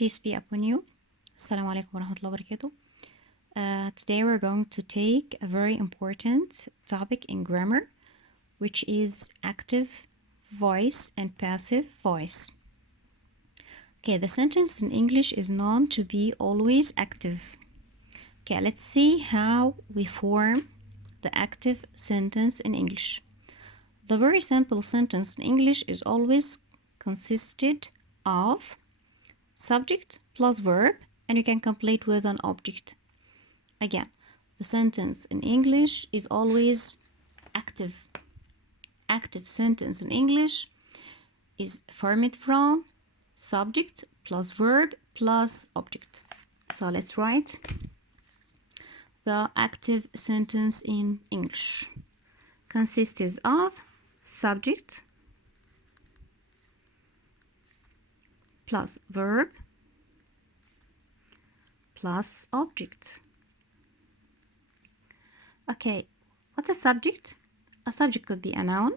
Peace be upon you. Assalamu alaikum wa rahmatullahi wa barakatuh. Today we're going to take a very important topic in grammar, which is active voice and passive voice. Okay, the sentence in English is known to be always active. Okay, let's see how we form the active sentence in English. The very simple sentence in English is always consisted of subject plus verb, and you can complete with an object. Again, the sentence in English is always active. Active sentence in English is formed from subject plus verb plus object. So let's write the active sentence in English. Consists of subject plus verb plus object. Okay, what's a subject? A subject could be a noun.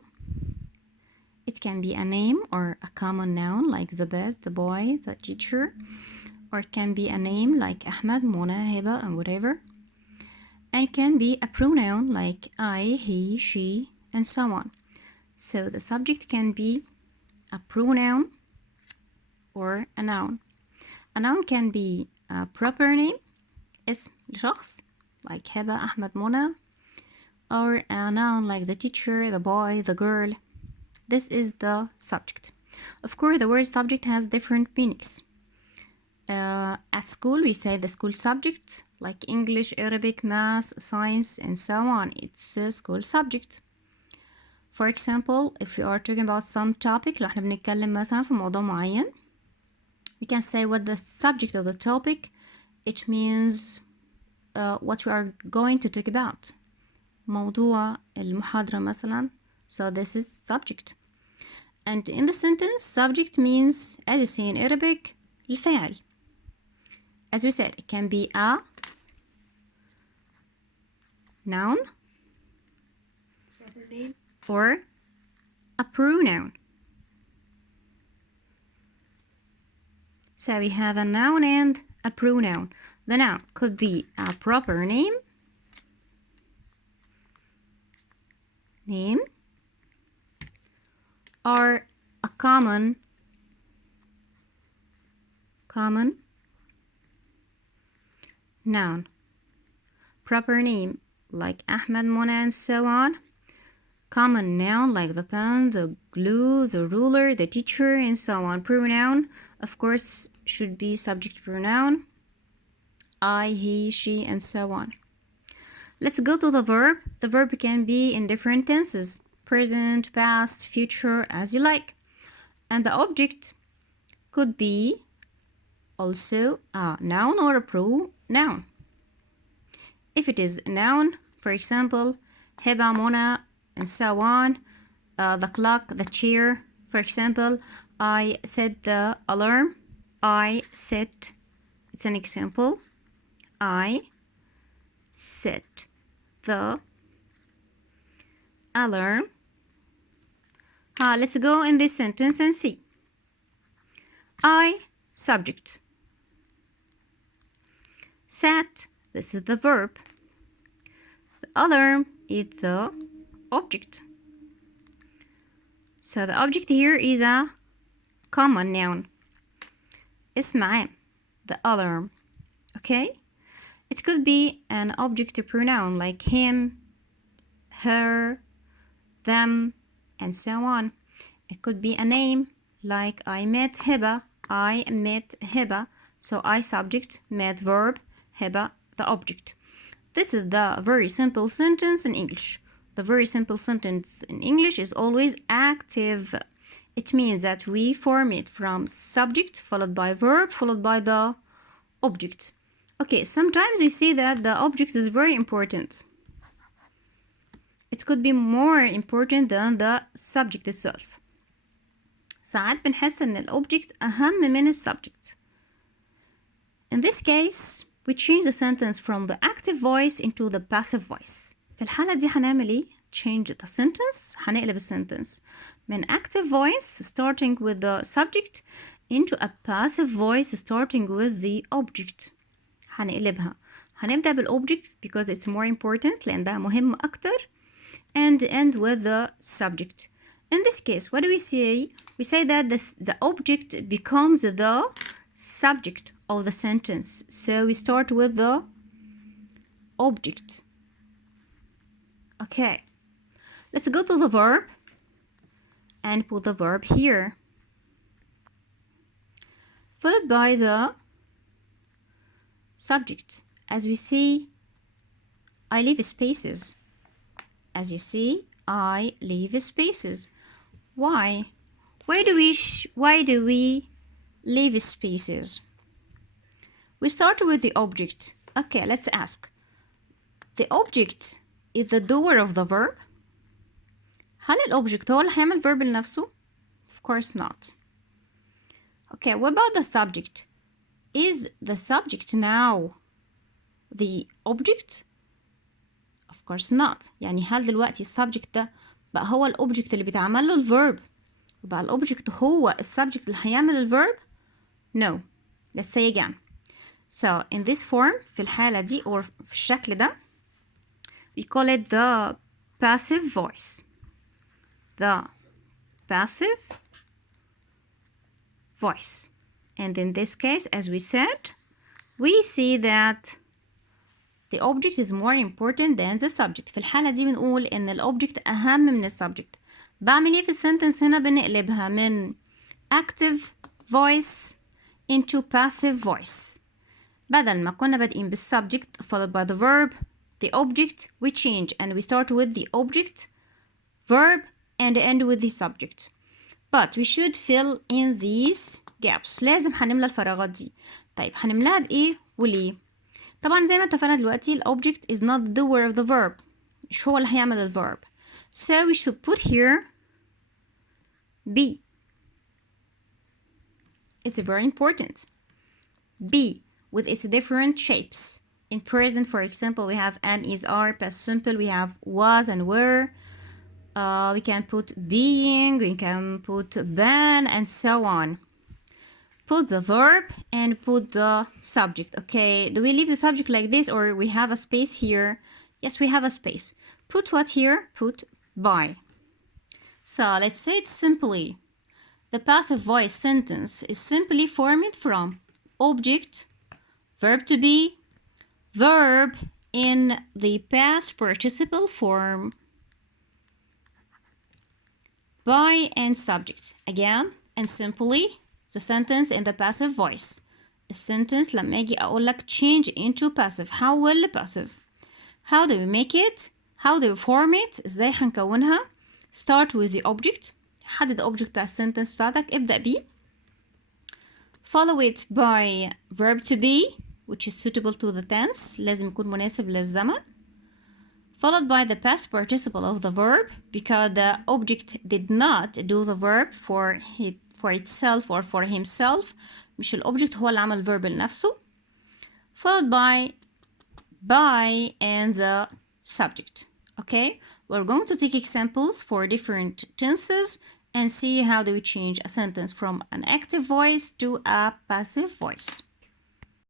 It can be a name or a common noun like the bed, the boy, the teacher. Or it can be a name like Ahmed, Mona, Heba, and whatever. And it can be a pronoun like I, he, she, and so on. So the subject can be a pronoun or a noun. A noun can be a proper name, اسم لشخص, like Heba, Ahmed, Mona, or a noun like the teacher, the boy, the girl. This is the subject. Of course, the word subject has different meanings. At school, we say the school subject, like English, Arabic, math, science, and so on. It's a school subject. For example, if we are talking about some topic, لو احنا بنتكلم مثلا في موضوع معين, we can say what the subject of the topic, it means what we are going to talk about. موضوع المحاضرة مثلا. So this is subject. And in the sentence, subject means, as you say in Arabic, الفاعل. As we said, it can be a noun or a pronoun. So we have a noun and a pronoun. The noun could be a proper name, or a common noun. Proper name like Ahmed, Mona, and so on. Common noun like the pen, the glue, the ruler, the teacher, and so on. Pronoun, of course, should be subject pronoun. I, he, she, and so on. Let's go to the verb. The verb can be in different tenses. Present, past, future, as you like. And the object could be also a noun or a pronoun. If it is a noun, for example, Heba, Mona, and so on, the clock, the chair. For example, I set the alarm. I set, it's an example. I set the alarm. Let's go in this sentence and see. I, subject. Set, this is the verb. The alarm is the object. So the object here is a common noun. اسم عام, the alarm. Okay? It could be an object pronoun like him, her, them, and so on. It could be a name like I met Heba, I met Heba. So I subject, met verb, Heba the object. This is the very simple sentence in English. The very simple sentence in English is always active. It means that we form it from subject followed by verb followed by the object. Okay, sometimes you see that the object is very important. It could be more important than the subject itself. ساعات بنحس إن الobject أهم من السبجect. In this case, we change the sentence from the active voice into the passive voice. في الحالة دي هنعمل إيه؟ Change the sentence. هنقلب السنتنس من active voice starting with the subject into a passive voice starting with the object. هنقلبها. هنبدأ بالobject because it's more important لأن ده مهم أكتر, and end with the subject. In this case, what do we say? We say that the object becomes the subject of the sentence. So we start with the object. Okay, let's go to the verb and put the verb here, followed by the subject. As we see, I leave spaces. As you see, I leave spaces. Why? Why do we leave spaces? We start with the object. Okay, let's ask. The object is the doer of the verb. هل الobject هو اللي هيعمل verb لنفسه? Of course not. Okay, what about the subject? Is the subject now the object? Of course not. يعني هل دلوقتي السبجكت ده بقى هو الobject اللي بيتعمل له الverb وبقى الobject هو السبجكت اللي هيعمل الverb? No. Let's say again. So in this form, في الحالة دي or في الشكل ده, we call it the passive voice. The passive voice. And in this case, as we said, we see that the object is more important than the subject. في الحالة دي بنقول إن الobject أهم من السبجكت. بعمل إيه في السنتنس هنا؟ بنقلبها من active voice into passive voice. بدل ما كنا بادئين بالsubject followed by the verb, the object, we change and we start with the object, verb, and end with the subject. But we should fill in these gaps. لازم هنملى الفراغات دي. طيب هنملاها بإيه وليه؟ طبعا زي ما اتفقنا دلوقتي object is not the doer of the verb. مش هو اللي هيعمل الverb. So we should put here be. It's very important. Be with its different shapes. In present, for example, we have am, is, are. Past simple, we have was and were. We can put being, we can put been, and so on. Put the verb and put the subject. Okay, do we leave the subject like this or we have a space here? Yes, we have a space. Put what here? Put by. So let's say it simply. The passive voice sentence is simply formed from object, verb to be, verb in the past participle form, by, and subject. Again and simply, the sentence in the passive voice. السنتنس لما اجي اقول لك change into passive. حول passive. How do we make it? How do we form it? ازاي هنكونها? Start with the object. حدد object بتاع السنتنس بتاعتك. ابدأ بيه. Follow it by verb to be, which is suitable to the tense. لازم يكون مناسب للزمن. Followed by the past participle of the verb, because the object did not do the verb for itself or for himself. مش الobject هو اللي عمل verb لنفسه. Followed by and the subject. Okay, we're going to take examples for different tenses and see how do we change a sentence from an active voice to a passive voice.